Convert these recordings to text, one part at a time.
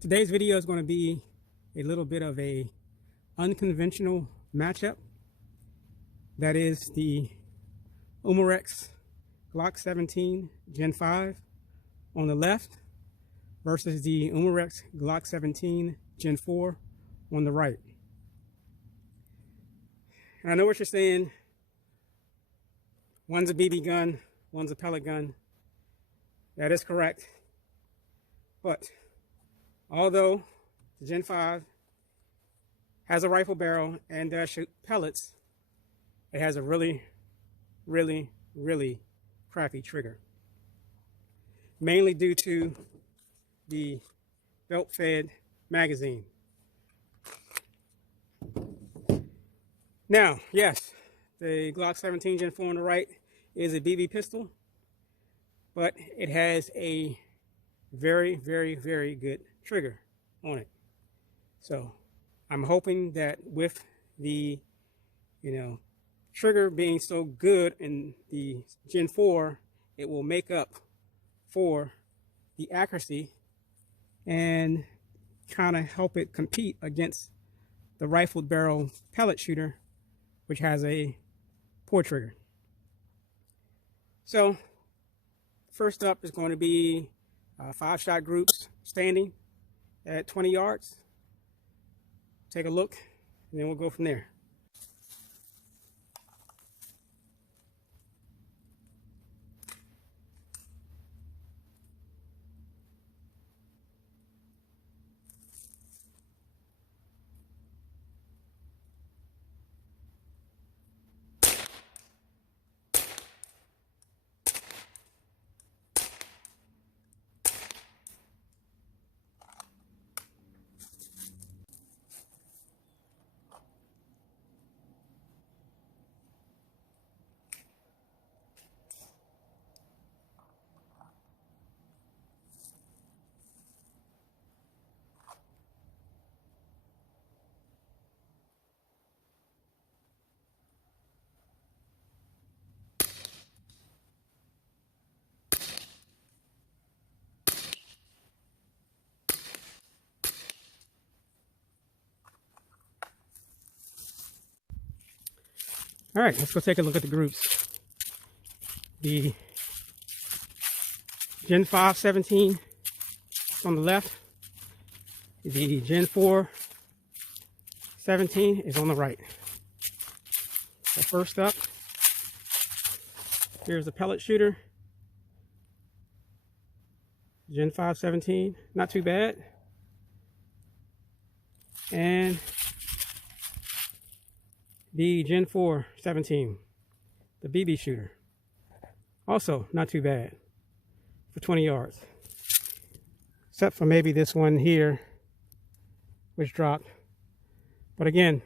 Today's video is going to be a little bit of a unconventional matchup. That is the Umarex Glock 17 Gen 5 on the left versus the Umarex Glock 17 Gen 4 on the right. And I know what you're saying. One's a BB gun, one's a pellet gun. That is correct. But although the Gen 5 has a rifle barrel and does shoot pellets, it has a really crappy trigger. Mainly due to the belt-fed magazine. Now, yes, the Glock 17 Gen 4 on the right is a BB pistol, but it has a very good trigger on it. So I'm hoping that with the trigger being so good in the Gen 4, it will make up for the accuracy and kind of help it compete against the rifled barrel pellet shooter, which has a poor trigger. So first up is going to be 5-shot groups standing at 20 yards. Take a look, and then we'll go from there. All right, let's go take a look at the groups. The Gen 5 17 on the left. The Gen 4 17 is on the right. So first up, here's the pellet shooter. Gen 5 17, not too bad. And the Gen 4 17, the BB shooter. Also, not too bad for 20 yards. Except for maybe this one here, which dropped. But again,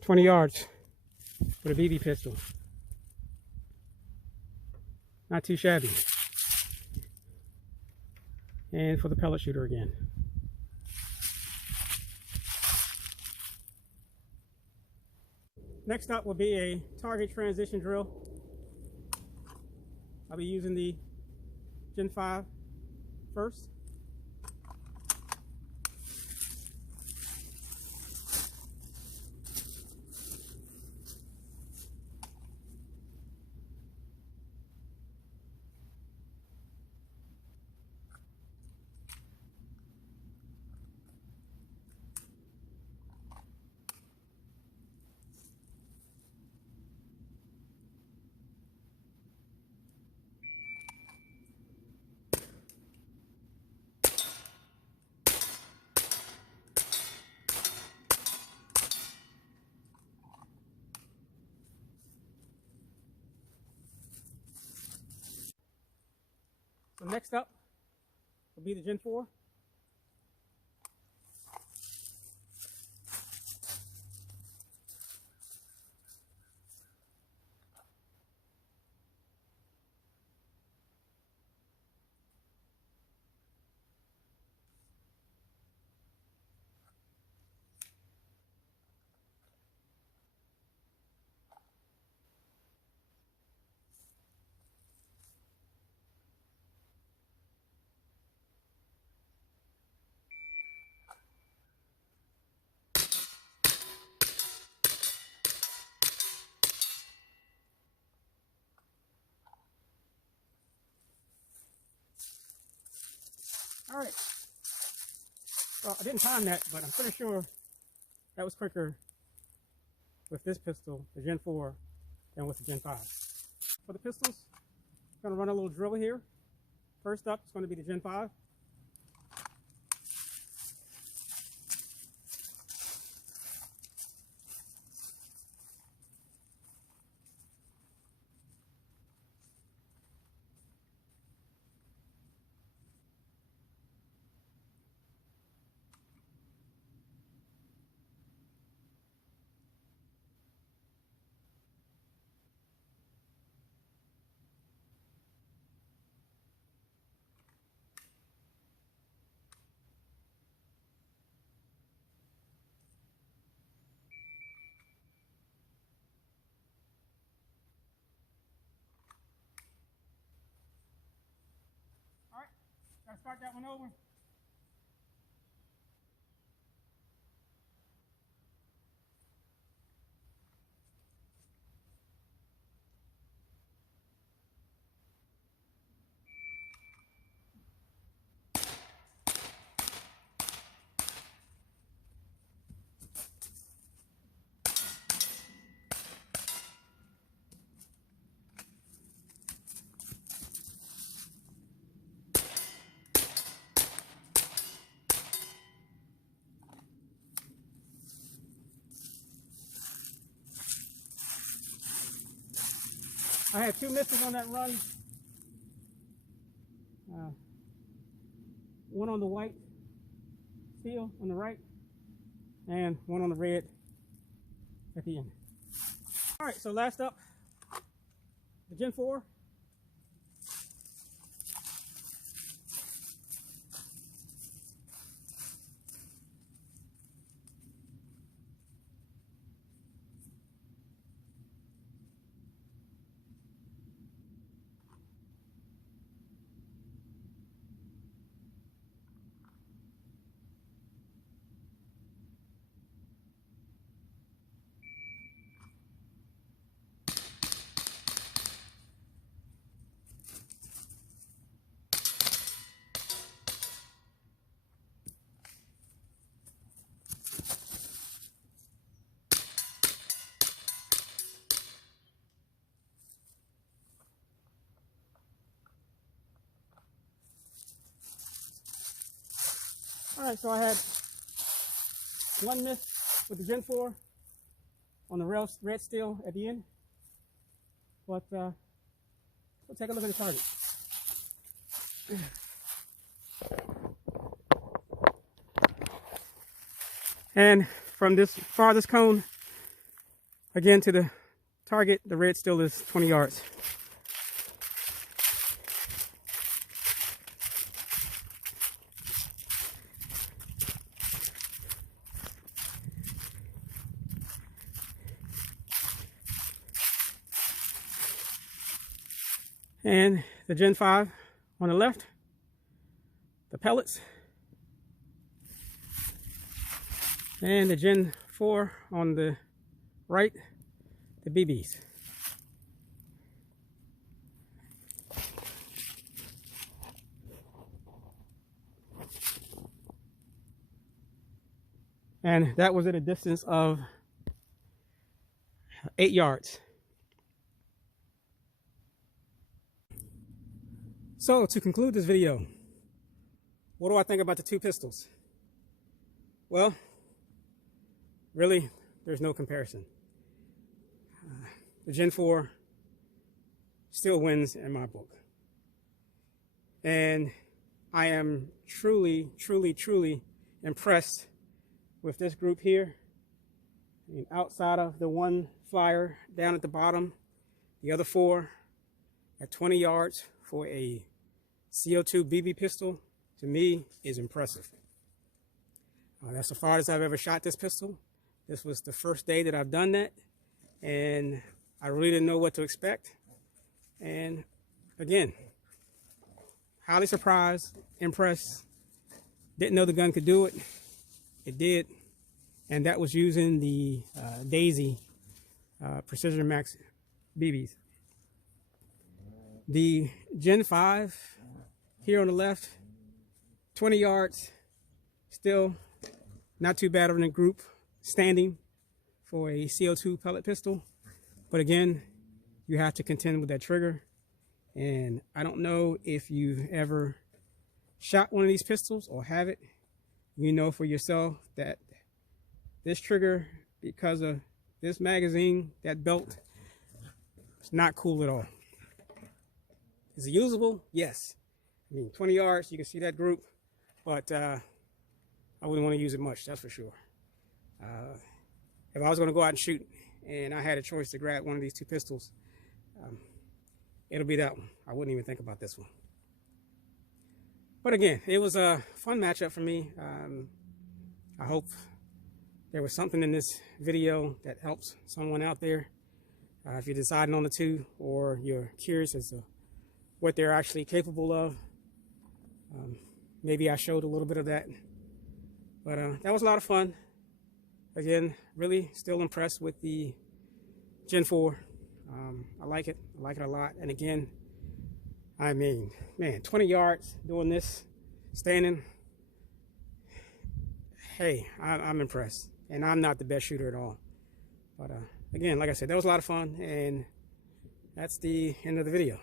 20 yards with a BB pistol. Not too shabby. And for the pellet shooter again. Next up will be a target transition drill. I'll be using the Gen 5 first. So next up will be the Gen 4. All right. Well, I didn't time that, but I'm pretty sure that was quicker with this pistol, the Gen 4, than with the Gen 5. For the pistols, I'm going to run a little drill here. First up, it's going to be the Gen 5. All right, got to start that one over. I had 2 misses on that run. One on the white steel on the right, and one on the red at the end. All right, so last up, the Gen 4. All right, so I had 1 miss with the Gen 4 on the red steel at the end. But we'll take a look at the target. And from this farthest cone, again to the target, the red steel is 20 yards. And the Gen 5 on the left, the pellets. And the Gen 4 on the right, the BBs. And that was at a distance of 8 yards. So to conclude this video, what do I think about the 2 pistols? Well, really, there's no comparison. The Gen 4 still wins in my book. And I am truly, truly, truly impressed with this group here. I mean, outside of the one flyer down at the bottom, the other 4 at 20 yards for a CO2 BB pistol, to me, is impressive. That's the farthest I've ever shot this pistol. This was the first day that I've done that, and I really didn't know what to expect. And again, highly surprised, impressed. Didn't know the gun could do it. It did, and that was using the Daisy Precision Max BBs. The Gen 5 here on the left 20 yards, still not too bad of a group standing for a CO2 pellet pistol. But again, you have to contend with that trigger. And I don't know if you've ever shot one of these pistols or have it. You know for yourself that this trigger, because of this magazine, that belt, it's not cool at all. Is it usable? Yes. I mean, 20 yards, you can see that group, but I wouldn't want to use it much, that's for sure. If I was going to go out and shoot and I had a choice to grab one of these two pistols, it'll be that one. I wouldn't even think about this one. But again, it was a fun matchup for me. I hope there was something in this video that helps someone out there. If you're deciding on the two, or you're curious as to what they're actually capable of, maybe I showed a little bit of that. But that was a lot of fun. Again, really still impressed with the Gen 4. I like it. I like it a lot. And again, I mean, man, 20 yards doing this, standing. Hey, I'm impressed. And I'm not the best shooter at all. But again, like I said, that was a lot of fun. And that's the end of the video.